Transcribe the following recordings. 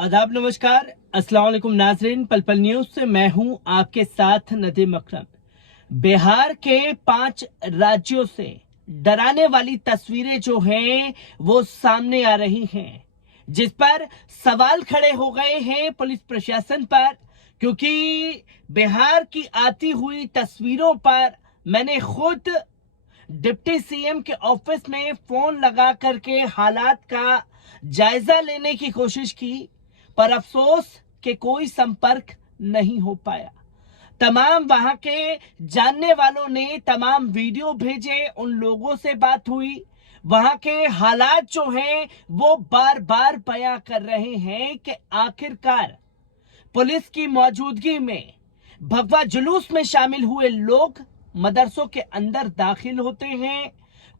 आदाब, नमस्कार, अस्सलाम वालेकुम नाजरीन। पल पल न्यूज से मैं हूं आपके साथ नदीम अकरम। बिहार के 5 राज्यों से डराने वाली तस्वीरें जो हैं वो सामने आ रही हैं, जिस पर सवाल खड़े हो गए हैं पुलिस प्रशासन पर, क्योंकि बिहार की आती हुई तस्वीरों पर मैंने खुद डिप्टी सीएम के ऑफिस में फोन लगा करके हालात का जायजा लेने की कोशिश की, पर अफसोस कि कोई संपर्क नहीं हो पाया। तमाम वहां के जानने वालों ने तमाम वीडियो भेजे, उन लोगों से बात हुई, वहां के हालात जो हैं वो बार बार बयां कर रहे हैं कि आखिरकार पुलिस की मौजूदगी में भगवा जुलूस में शामिल हुए लोग मदरसों के अंदर दाखिल होते हैं,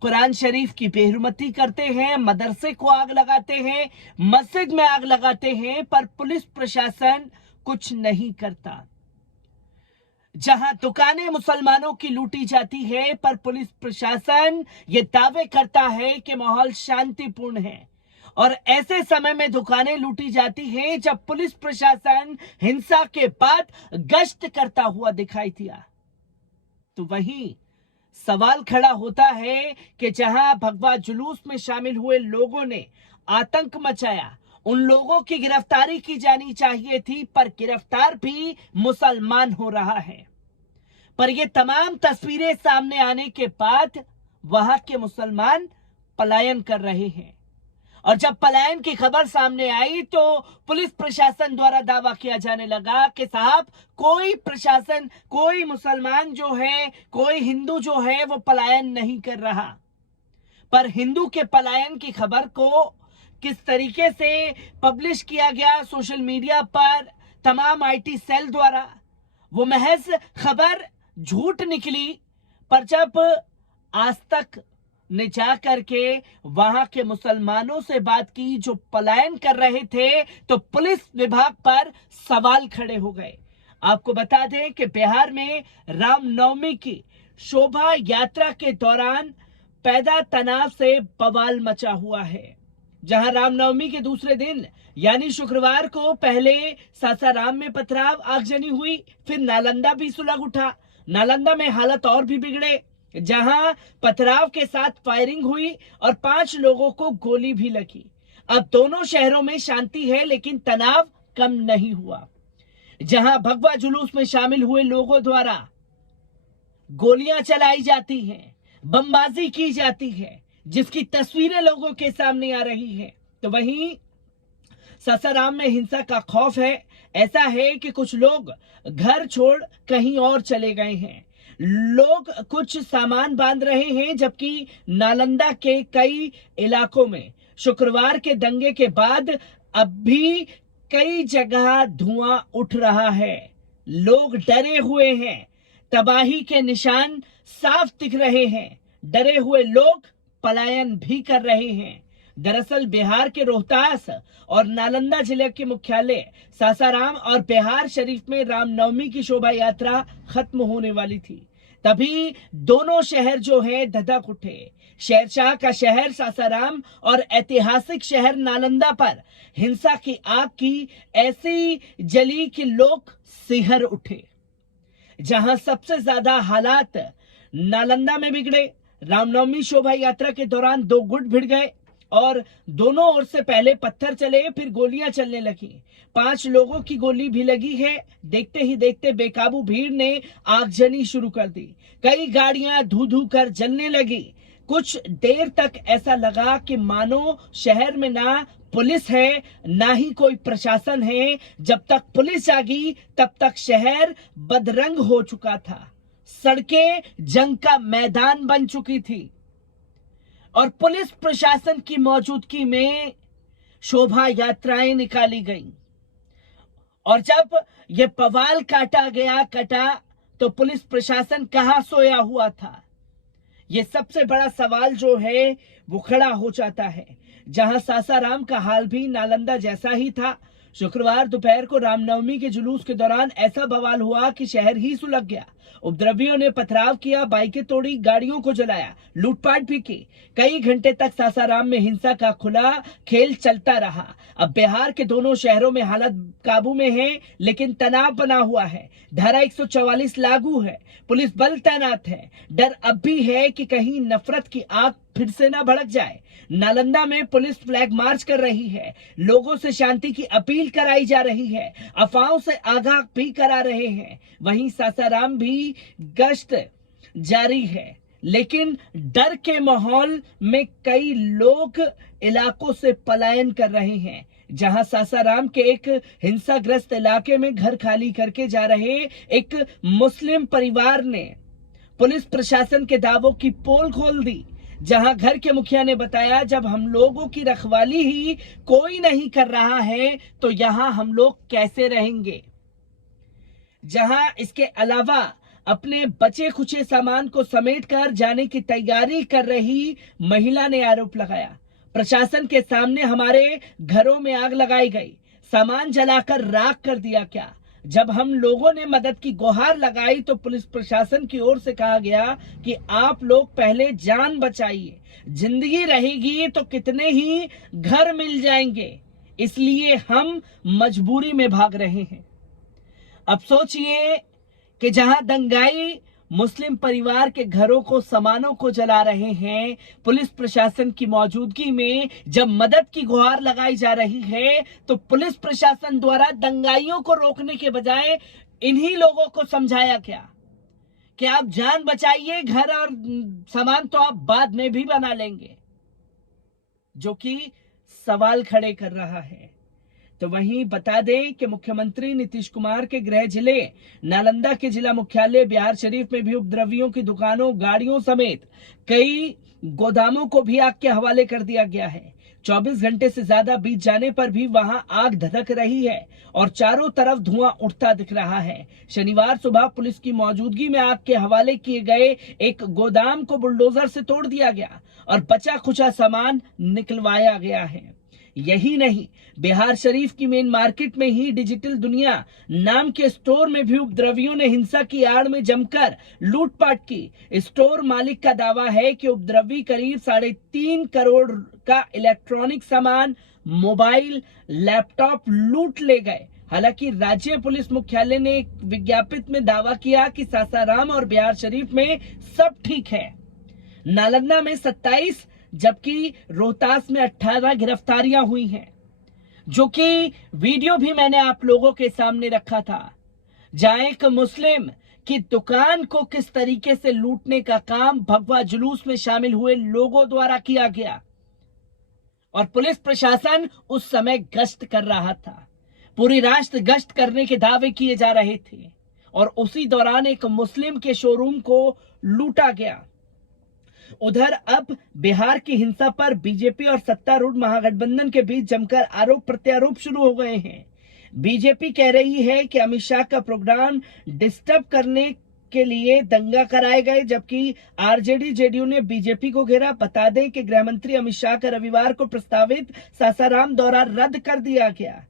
कुरान शरीफ की बेहुरमती करते हैं, मदरसे को आग लगाते हैं, मस्जिद में आग लगाते हैं, पर पुलिस प्रशासन कुछ नहीं करता। जहां दुकानें मुसलमानों की लूटी जाती है, पर पुलिस प्रशासन ये दावे करता है कि माहौल शांतिपूर्ण है, और ऐसे समय में दुकानें लूटी जाती हैं जब पुलिस प्रशासन हिंसा के बाद गश्त करता हुआ दिखाई दिया। तो वहीं सवाल खड़ा होता है कि जहां भगवा जुलूस में शामिल हुए लोगों ने आतंक मचाया, उन लोगों की गिरफ्तारी की जानी चाहिए थी, पर गिरफ्तार भी मुसलमान हो रहा है। पर ये तमाम तस्वीरें सामने आने के बाद वहां के मुसलमान पलायन कर रहे हैं, और जब पलायन की खबर सामने आई तो पुलिस प्रशासन द्वारा दावा किया जाने लगा कि साहब, कोई प्रशासन, कोई मुसलमान जो है, कोई हिंदू जो है वो पलायन नहीं कर रहा। पर हिंदू के पलायन की खबर को किस तरीके से पब्लिश किया गया सोशल मीडिया पर तमाम आईटी सेल द्वारा, वो महज खबर झूठ निकली। पर जब आज तक ने जा करके वहां के मुसलमानों से बात की जो पलायन कर रहे थे, तो पुलिस विभाग पर सवाल खड़े हो गए। आपको बता दें कि बिहार में रामनवमी की शोभा यात्रा के दौरान पैदा तनाव से बवाल मचा हुआ है। जहां रामनवमी के दूसरे दिन यानी शुक्रवार को पहले सासाराम में पथराव, आगजनी हुई, फिर नालंदा भी सुलग उठा। नालंदा में हालत और भी बिगड़े, जहां पथराव के साथ फायरिंग हुई और 5 लोगों को गोली भी लगी। अब दोनों शहरों में शांति है, लेकिन तनाव कम नहीं हुआ। जहां भगवा जुलूस में शामिल हुए लोगों द्वारा गोलियां चलाई जाती हैं, बमबाजी की जाती है, जिसकी तस्वीरें लोगों के सामने आ रही है, तो वहीं सासाराम में हिंसा का खौफ है। ऐसा है कि कुछ लोग घर छोड़ कहीं और चले गए हैं, लोग कुछ सामान बांध रहे हैं, जबकि नालंदा के कई इलाकों में शुक्रवार के दंगे के बाद अब भी कई जगह धुआं उठ रहा है। लोग डरे हुए हैं, तबाही के निशान साफ दिख रहे हैं, डरे हुए लोग पलायन भी कर रहे हैं। दरअसल बिहार के रोहतास और नालंदा जिले के मुख्यालय सासाराम और बिहार शरीफ में रामनवमी की शोभा यात्रा खत्म होने वाली थी, तभी दोनों शहर जो है धधक उठे। शेरशाह का शहर सासाराम और ऐतिहासिक शहर नालंदा पर हिंसा की आग की ऐसी जली कि लोग सिहर उठे। जहां सबसे ज्यादा हालात नालंदा में बिगड़े। रामनवमी शोभा यात्रा के दौरान 2 गुट भिड़ गए और दोनों ओर से पहले पत्थर चले, फिर गोलियां चलने लगी। 5 लोगों की गोली भी लगी है। देखते ही देखते बेकाबू भीड़ ने आगजनी शुरू कर दी। कई गाड़ियां धू धू कर जलने लगी। कुछ देर तक ऐसा लगा कि मानो शहर में ना पुलिस है, ना ही कोई प्रशासन है। जब तक पुलिस जागी तब तक शहर बदरंग हो चुका था, सड़कें जंग का मैदान बन चुकी थी, और पुलिस प्रशासन की मौजूदगी में शोभा यात्राएं निकाली गईं। और जब यह पवाल कटा तो पुलिस प्रशासन कहां सोया हुआ था? यह सबसे बड़ा सवाल जो है वो खड़ा हो जाता है। जहां सासाराम का हाल भी नालंदा जैसा ही था। शुक्रवार दोपहर को रामनवमी के जुलूस के दौरान ऐसा बवाल हुआ कि शहर ही सुलग गया। उपद्रवियों ने पथराव किया, बाइकें तोड़ी, गाड़ियों को जलाया, लूटपाट भी की। कई घंटे तक सासाराम में हिंसा का खुला खेल चलता रहा। अब बिहार के दोनों शहरों में हालत काबू में है, लेकिन तनाव बना हुआ है। धारा 144 लागू है, पुलिस बल तैनात है। डर अब भी है कि कहीं नफरत की आग फिर से ना भड़क जाए। नालंदा में पुलिस फ्लैग मार्च कर रही है, लोगों से शांति की अपील कराई जा रही है, अफवाहों से आगाह भी करा रहे हैं। वहीं सासाराम भी गश्त जारी है, लेकिन डर के माहौल में कई लोग इलाकों से पलायन कर रहे हैं। जहां सासाराम के एक हिंसाग्रस्त इलाके में घर खाली करके जा रहे एक मुस्लिम परिवार ने पुलिस प्रशासन के दावों की पोल खोल दी। जहां घर के मुखिया ने बताया, जब हम लोगों की रखवाली ही कोई नहीं कर रहा है तो यहां हम लोग कैसे रहेंगे। जहां इसके अलावा अपने बचे खुचे सामान को समेटकर जाने की तैयारी कर रही महिला ने आरोप लगाया, प्रशासन के सामने हमारे घरों में आग लगाई गई, सामान जलाकर राख कर दिया क्या। जब हम लोगों ने मदद की गुहार लगाई तो पुलिस प्रशासन की ओर से कहा गया कि आप लोग पहले जान बचाइए, जिंदगी रहेगी तो कितने ही घर मिल जाएंगे, इसलिए हम मजबूरी में भाग रहे हैं। अब सोचिए कि जहां दंगाई मुस्लिम परिवार के घरों को, सामानों को जला रहे हैं, पुलिस प्रशासन की मौजूदगी में जब मदद की गुहार लगाई जा रही है तो पुलिस प्रशासन द्वारा दंगाइयों को रोकने के बजाय इन्हीं लोगों को समझाया क्या कि आप जान बचाइए, घर और सामान तो आप बाद में भी बना लेंगे, जो कि सवाल खड़े कर रहा है। तो वहीं बता दें कि मुख्यमंत्री नीतीश कुमार के गृह जिले नालंदा के जिला मुख्यालय बिहार शरीफ में भी उपद्रवियों की दुकानों, गाड़ियों समेत कई गोदामों को भी आग के हवाले कर दिया गया है। 24 घंटे से ज्यादा बीत जाने पर भी वहां आग धधक रही है और चारों तरफ धुआं उठता दिख रहा है। शनिवार सुबह पुलिस की मौजूदगी में आग के हवाले किए गए एक गोदाम को बुलडोजर से तोड़ दिया गया और बचा खुचा सामान निकलवाया गया है। यही नहीं, बिहार शरीफ की मेन मार्केट में ही डिजिटल दुनिया नाम के स्टोर में भी उपद्रवियों ने हिंसा की आड़ में जमकर लूटपाट की। स्टोर मालिक का दावा है कि उपद्रवी करीब 3.5 करोड़ का इलेक्ट्रॉनिक सामान, मोबाइल, लैपटॉप लूट ले गए। हालांकि राज्य पुलिस मुख्यालय ने एक विज्ञप्ति में दावा किया कि सासाराम और बिहार शरीफ में सब ठीक है। नालंदा में 27 जबकि रोहतास में 18 गिरफ्तारियां हुई हैं, जो कि वीडियो भी मैंने आप लोगों के सामने रखा था, जहां एक मुस्लिम की दुकान को किस तरीके से लूटने का काम भगवा जुलूस में शामिल हुए लोगों द्वारा किया गया और पुलिस प्रशासन उस समय गश्त कर रहा था। पूरी राष्ट्र गश्त करने के दावे किए जा रहे थे और उसी दौरान एक मुस्लिम के शोरूम को लूटा गया। उधर अब बिहार की हिंसा पर बीजेपी और सत्तारूढ़ महागठबंधन के बीच जमकर आरोप प्रत्यारोप शुरू हो गए हैं। बीजेपी कह रही है कि अमित शाह का प्रोग्राम डिस्टर्ब करने के लिए दंगा कराए गए, जबकि आरजेडी जेडीयू ने बीजेपी को घेरा। बता दें कि गृह मंत्री अमित शाह का रविवार को प्रस्तावित सासाराम दौरा रद्द कर दिया गया।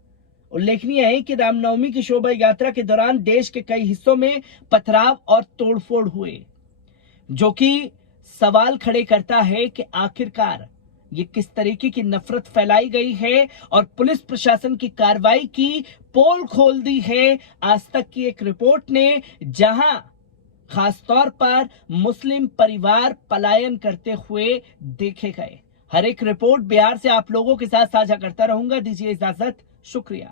उल्लेखनीय है कि रामनवमी की शोभा यात्रा के दौरान देश के कई हिस्सों में पथराव और तोड़फोड़ हुए, जो कि सवाल खड़े करता है कि आखिरकार ये किस तरीके की नफरत फैलाई गई है और पुलिस प्रशासन की कार्रवाई की पोल खोल दी है आज तक की एक रिपोर्ट ने, जहां खासतौर पर मुस्लिम परिवार पलायन करते हुए देखे गए। हर एक रिपोर्ट बिहार से आप लोगों के साथ साझा करता रहूंगा। दीजिए इजाजत, शुक्रिया।